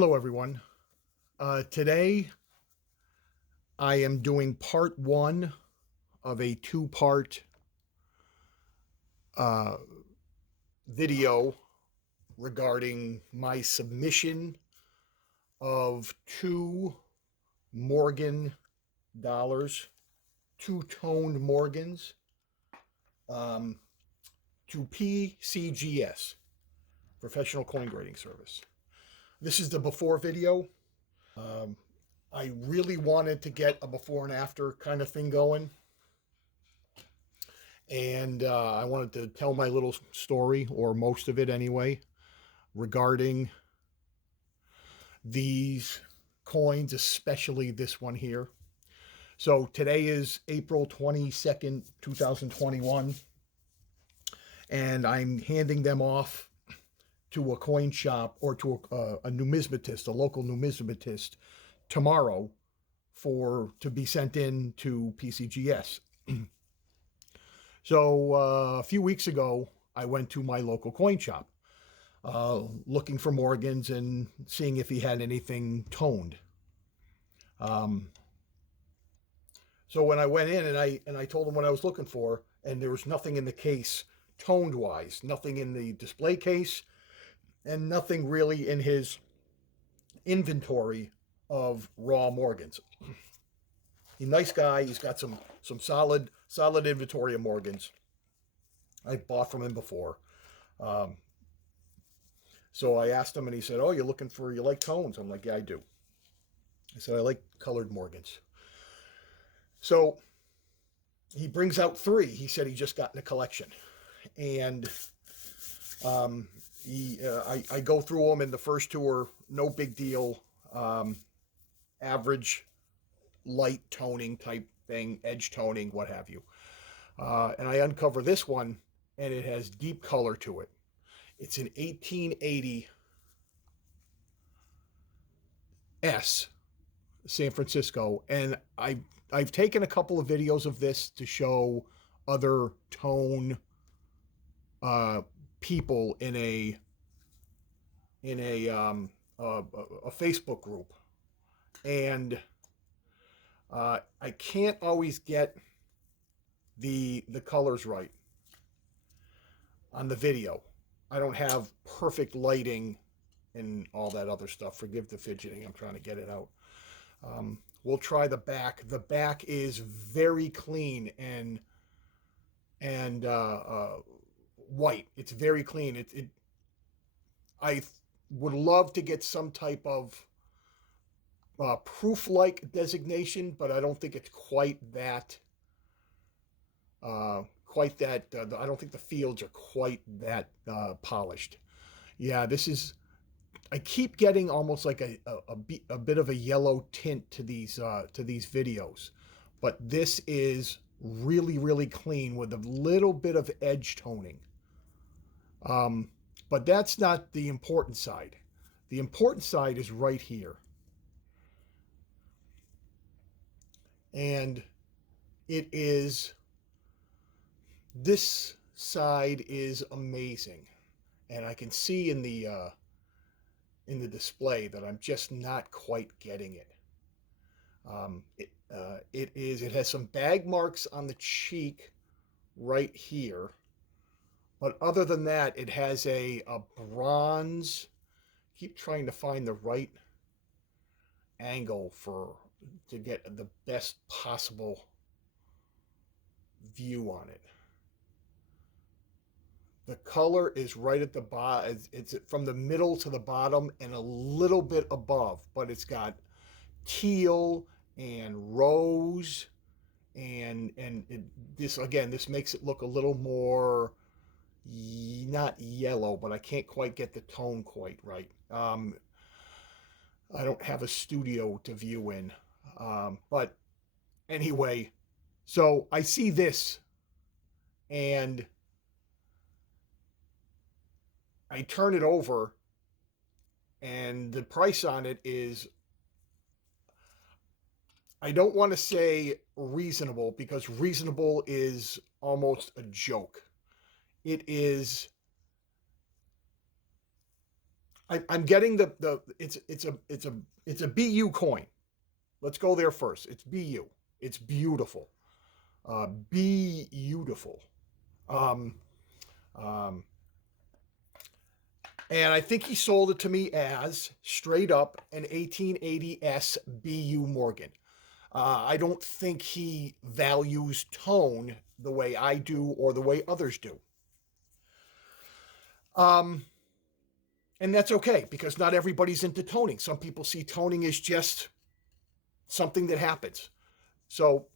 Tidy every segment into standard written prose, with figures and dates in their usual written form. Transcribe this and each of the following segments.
Hello, everyone. Today I am doing part one of a two-part uh, video regarding my submission of two Morgan dollars, two-toned Morgans, um, to PCGS, Professional Coin Grading Service. This is the before video. Um, I really wanted to get a before and after kind of thing going. And I wanted to tell my little story, or most of it anyway, regarding these coins, especially this one here. So today is April 22nd, 2021, and I'm handing them off to a coin shop or to a numismatist, a local numismatist, tomorrow to be sent in to PCGS. So a few weeks ago, I went to my local coin shop, looking for Morgans and seeing if he had anything toned. Um, so when I went in and I told him what I was looking for, and there was nothing in the case toned wise, nothing in the display case, and nothing really in his inventory of raw Morgans. He's a nice guy. He's got some solid inventory of Morgans. I've bought from him before. Um, so I asked him, and he said, "Oh, you like tones?" I'm like, "Yeah, I do." I said, "I like colored Morgans." So he brings out three. He said he just got in a collection, and I go through them, and the first two are no big deal, average light toning type thing, edge toning, what have you. And I uncover this one, and it has deep color to it. It's an 1880 S San Francisco, and I've taken a couple of videos of this to show other tone uh, people in a Facebook group, and I can't always get the colors right on the video. I don't have perfect lighting and all that other stuff. Forgive the fidgeting. I'm trying to get it out. We'll try the back. The back is very clean and white. It's very clean. I would love to get some type of proof-like designation, but I don't think it's quite that. Quite that. I don't think the fields are quite that polished. Yeah, this is. I keep getting almost like a bit of a yellow tint to these videos, but this is really clean with a little bit of edge toning. But that's not the important side. The important side is right here, and it is this side is amazing, and I can see in the display that I'm just not quite getting it. It has some bag marks on the cheek right here, but other than that, it has a bronze. Keep trying to find the right angle to get the best possible view on it. The color is right at the bottom. It's from the middle to the bottom and a little bit above, but it's got teal and rose, this makes it look a little more not yellow, but I can't quite get the tone quite right. I don't have a studio to view in, but anyway, so I see this and I turn it over, and the price on it is, I don't want to say reasonable, because reasonable is almost a joke. It is I'm getting it's a BU coin. Let's go there first. It's BU. It's beautiful. Beautiful. Um, um, and I think he sold it to me as straight up an 1880s BU Morgan. I don't think he values tone the way I do or the way others do. Um, and that's okay because not everybody's into toning. Some people see toning as just something that happens. So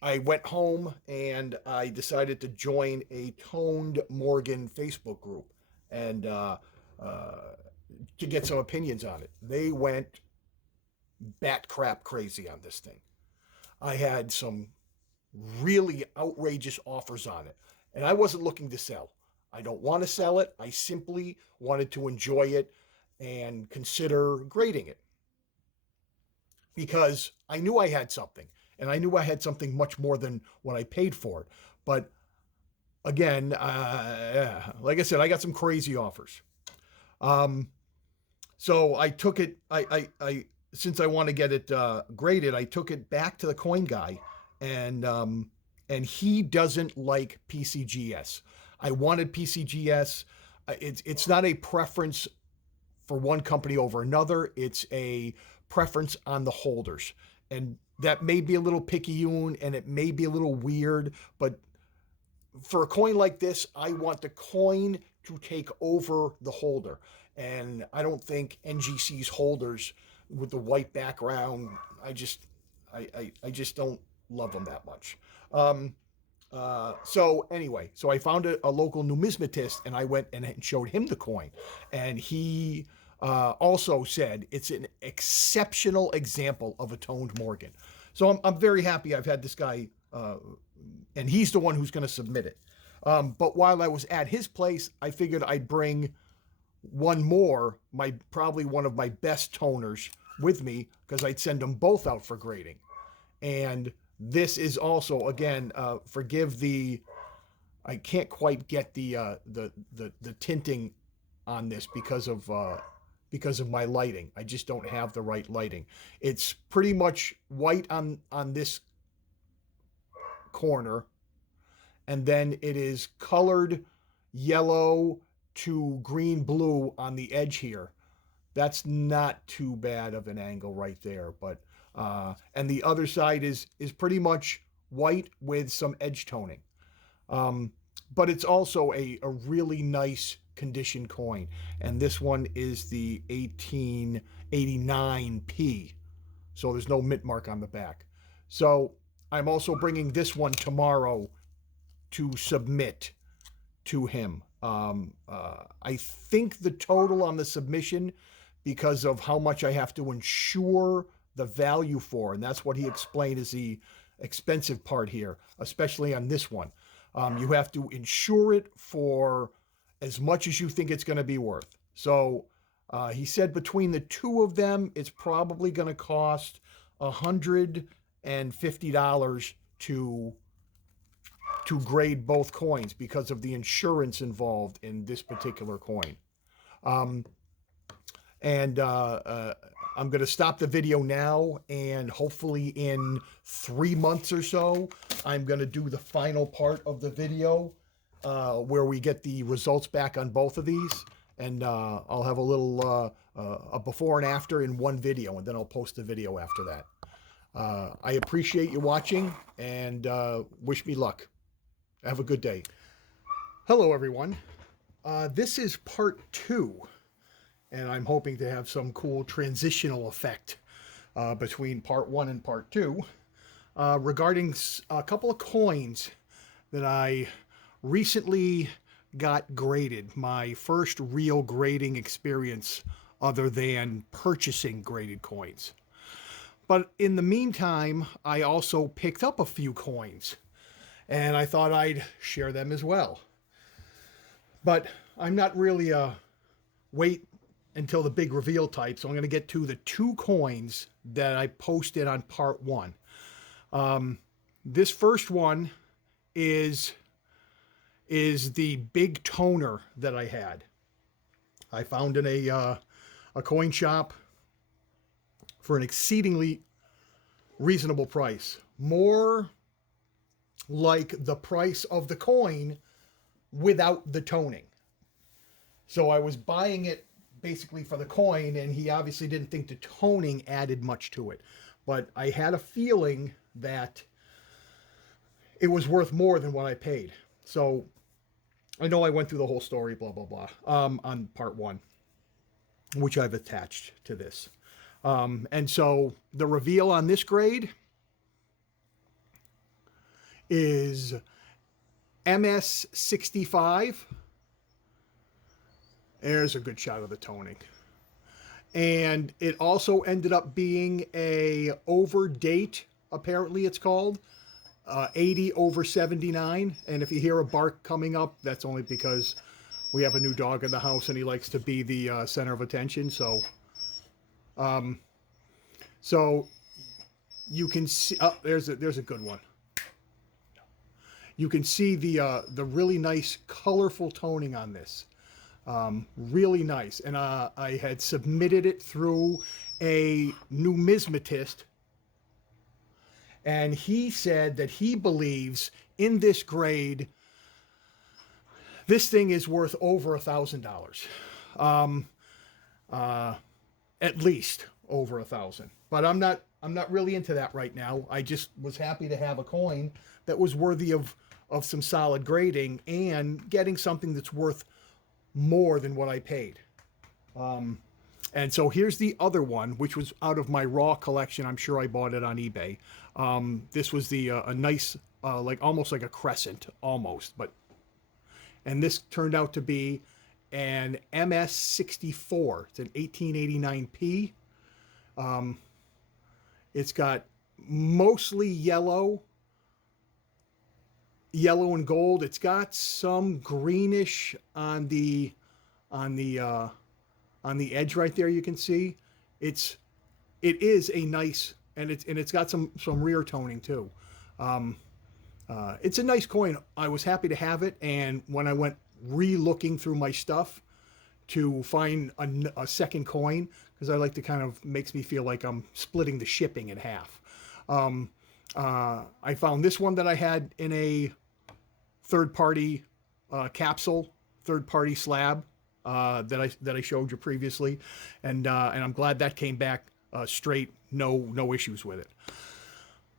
I went home and I decided to join a toned Morgan Facebook group and uh, to get some opinions on it. They went bat crap crazy on this thing. I had some really outrageous offers on it, and I wasn't looking to sell. I don't want to sell it. I simply wanted to enjoy it and consider grading it because I knew I had something, and I knew I had something much more than what I paid for it. But again, like I said, I got some crazy offers. Um, so I took it. I since I want to get it graded, I took it back to the coin guy, and he doesn't like PCGS. I wanted PCGS. It's not a preference for one company over another. It's a preference on the holders, and that may be a little picayune and it may be a little weird, but for a coin like this, I want the coin to take over the holder. And I don't think NGC's holders with the white background, I just don't love them that much. Um, so anyway, so I found a local numismatist and I went and showed him the coin. And he also said it's an exceptional example of a toned Morgan. So I'm very happy I've had this guy and he's the one who's going to submit it. But while I was at his place, I figured I'd bring one more, probably one of my best toners with me because I'd send them both out for grading. And this is also, again, forgive I can't quite get the tinting on this because of my lighting. I just don't have the right lighting. It's pretty much white on this corner, and then it is colored yellow to green blue on the edge here. That's not too bad of an angle right there, but and the other side is pretty much white with some edge toning. But it's also a really nice condition coin, and this one is the 1889p, so there's no mint mark on the back. So I'm also bringing this one tomorrow to submit to him. I think the total on the submission, because of how much I have to insure the value for, and that's what he explained is the expensive part here, especially on this one. You have to insure it for as much as you think it's going to be worth. So he said between the two of them, it's probably going to cost $150 to grade both coins because of the insurance involved in this particular coin. And I'm going to stop the video now, and hopefully in 3 months or so, I'm going to do the final part of the video where we get the results back on both of these. And I'll have a little a before and after in one video, and then I'll post the video after that. I appreciate you watching, and wish me luck. Have a good day. Hello, everyone. This is part 2, and I'm hoping to have some cool transitional effect between part 1 and part 2 regarding a couple of coins that I recently got graded. My first real grading experience other than purchasing graded coins. But in the meantime, I also picked up a few coins, and I thought I'd share them as well. But I'm not really a wait until the big reveal type, so I'm going to get to the 2 coins that I posted on part 1. This first one is the big toner that I had. I found in a coin shop for an exceedingly reasonable price. More like the price of the coin without the toning. So I was buying it basically for the coin, and he obviously didn't think the toning added much to it. But I had a feeling that it was worth more than what I paid. So I know I went through the whole story, blah, blah, blah, on part one, which I've attached to this. And so the reveal on this grade is MS65. There's a good shot of the toning. And it also ended up being a over date, apparently it's called, 80 over 79. And if you hear a bark coming up, that's only because we have a new dog in the house and he likes to be the center of attention. So you can see, oh, there's a good one. You can see the really nice colorful toning on this. Really nice. And I had submitted it through a numismatist, and he said that he believes in this grade, this thing is worth over $1,000. At least over 1,000. But I'm not really into that right now. I just was happy to have a coin that was worthy of some solid grading and getting something that's worth more than what I paid. And so here's the other one, which was out of my raw collection. I'm sure I bought it on eBay. This was a nice, like almost like a crescent, almost, and this turned out to be an MS64. It's an 1889P. It's got mostly yellow and gold. It's got some greenish on the edge right there. You can see it is a nice, and it's got some rear toning too. It's a nice coin. I was happy to have it, and when I went re-looking through my stuff to find a second coin, because I like to kind of, makes me feel like I'm splitting the shipping in half. I found this one that I had in a third-party capsule, third-party slab that I showed you previously, and I'm glad that came back straight, no issues with it.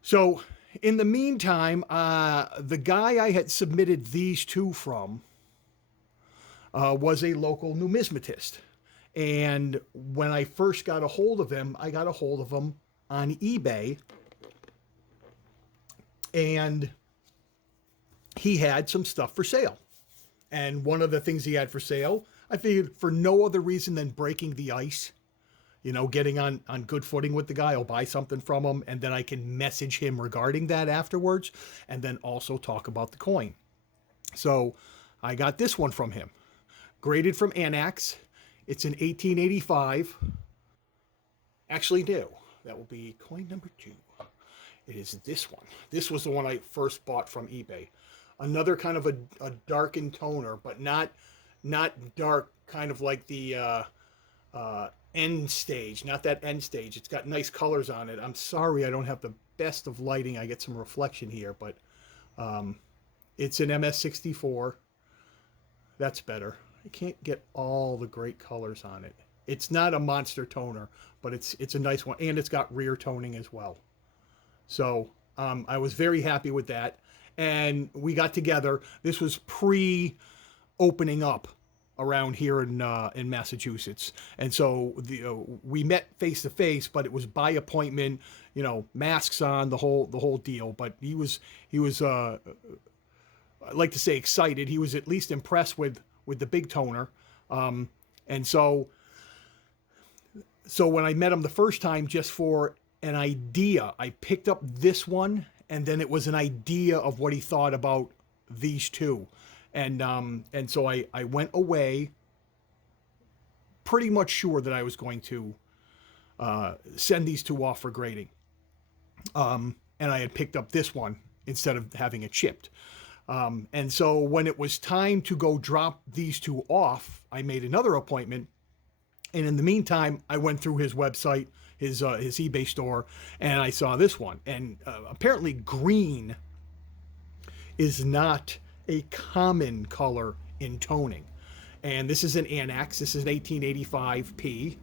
So in the meantime, the guy I had submitted these two from was a local numismatist. And when I first got a hold of him, I got a hold of him on eBay. And he had some stuff for sale. And one of the things he had for sale, I figured for no other reason than breaking the ice, getting on good footing with the guy, I'll buy something from him, and then I can message him regarding that afterwards, and then also talk about the coin. So I got this one from him, graded from Anax. It's an 1885. Actually, no, that will be coin number 2. It is this one. This was the one I first bought from eBay. Another kind of a darkened toner, but not dark, kind of like the end stage, not that end stage. It's got nice colors on it. I'm sorry I don't have the best of lighting. I get some reflection here, but it's an MS64. That's better. I can't get all the great colors on it. It's not a monster toner, but it's a nice one, and it's got rear toning as well. So I was very happy with that, and we got together. This was pre-opening up around here in Massachusetts, and so we met face to face, but it was by appointment. Masks on, the whole deal. But he was I'd like to say excited. He was at least impressed with the big toner, and so when I met him the first time, just for an idea, I picked up this one, and then it was an idea of what he thought about these two, and so I went away pretty much sure that I was going to send these two off for grading, and I had picked up this one instead of having it shipped. And so when it was time to go drop these two off, I made another appointment. And in the meantime, I went through his website, his eBay store, and I saw this one. And apparently, green is not a common color in toning. And this is an Anax. This is an 1885P.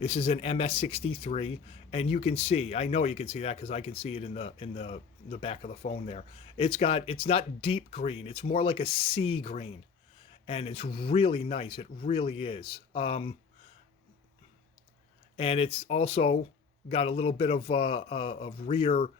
This is an MS63, and you can see. I know you can see that because I can see it in the back of the phone there. It's not deep green. It's more like a sea green, and it's really nice. It really is. And it's also got a little bit of rear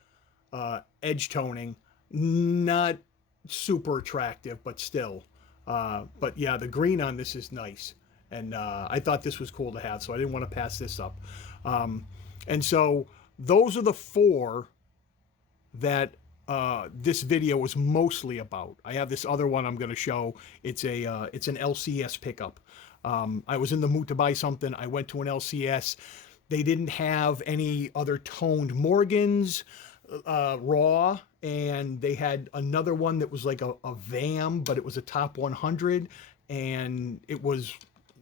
edge toning. Not super attractive, but still. But yeah, the green on this is nice. And I thought this was cool to have, so I didn't want to pass this up. And so those are the four that this video was mostly about. I have this other one I'm going to show. It's an LCS pickup. I was in the mood to buy something. I went to an LCS. They didn't have any other toned Morgans raw, and they had another one that was like a VAM, but it was a top 100, and it was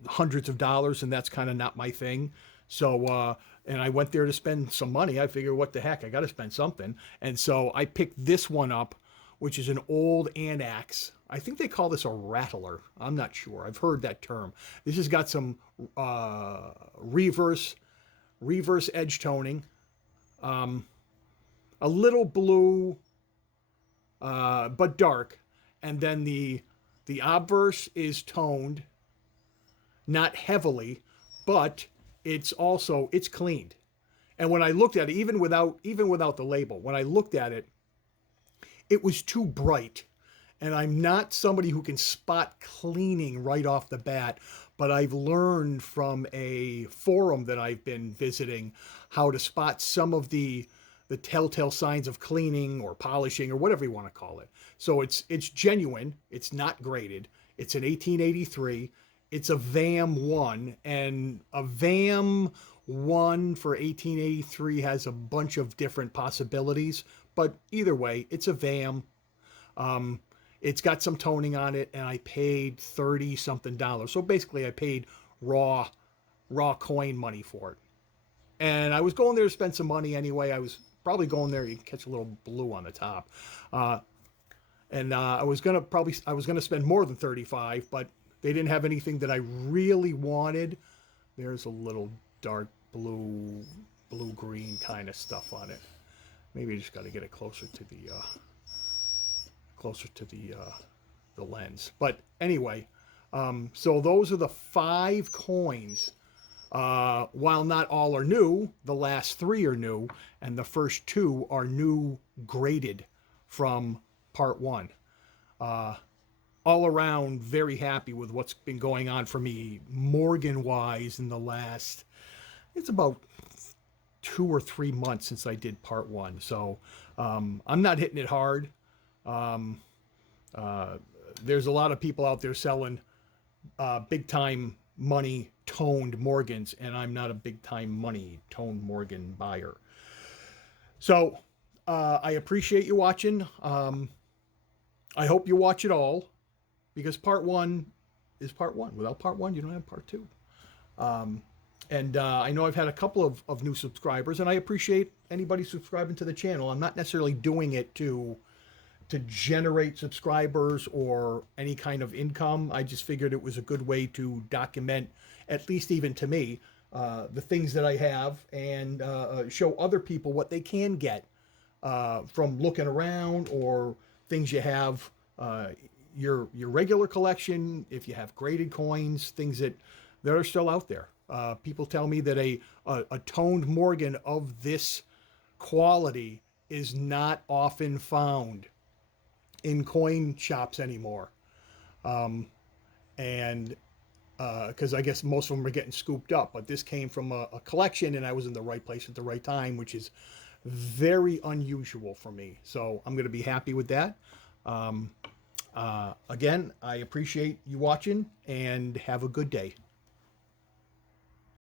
hundreds of dollars, and that's kind of not my thing. So and I went there to spend some money. I figured, what the heck, I got to spend something. And so I picked this one up, which is an old Anax. I think they call this a rattler. I'm not sure. I've heard that term. This has got some reverse edge toning, a little blue, but dark, and then the obverse is toned, not heavily, but it's cleaned. And when I looked at it, even without the label, when I looked at it, it was too bright. And I'm not somebody who can spot cleaning right off the bat, but I've learned from a forum that I've been visiting how to spot some of the telltale signs of cleaning or polishing or whatever you want to call it. So it's genuine. It's not graded. It's an 1883. It's a VAM 1, and a VAM 1 for 1883 has a bunch of different possibilities, but either way, it's a VAM. It's got some toning on it, and I paid $30-something. So basically, I paid raw coin money for it. And I was going there to spend some money anyway. I was probably going there, you can catch a little blue on the top. And I was gonna spend more than 35, but they didn't have anything that I really wanted. There's a little dark blue green kind of stuff on it. Maybe I just got to get it closer to the lens. But anyway, so those are the 5 coins. While not all are new, the last 3 are new, and the first 2 are new graded from part 1. All around, very happy with what's been going on for me Morgan-wise in the last, it's about 2 or 3 months since I did part 1. So I'm not hitting it hard. There's a lot of people out there selling big time money toned Morgans, and I'm not a big time money toned Morgan buyer. So I appreciate you watching. I hope you watch it all, because part 1 is part 1. Without part 1, you don't have part 2. And I know I've had a couple of new subscribers, and I appreciate anybody subscribing to the channel. I'm not necessarily doing it to generate subscribers or any kind of income. I just figured it was a good way to document, at least even to me, the things that I have, and show other people what they can get from looking around, or things you have, your regular collection, if you have graded coins, things that are still out there. People tell me that a toned Morgan of this quality is not often found in coin shops anymore. And because I guess most of them are getting scooped up, but this came from a collection, and I was in the right place at the right time, which is very unusual for me. So I'm going to be happy with that. Again, I appreciate you watching, and have a good day.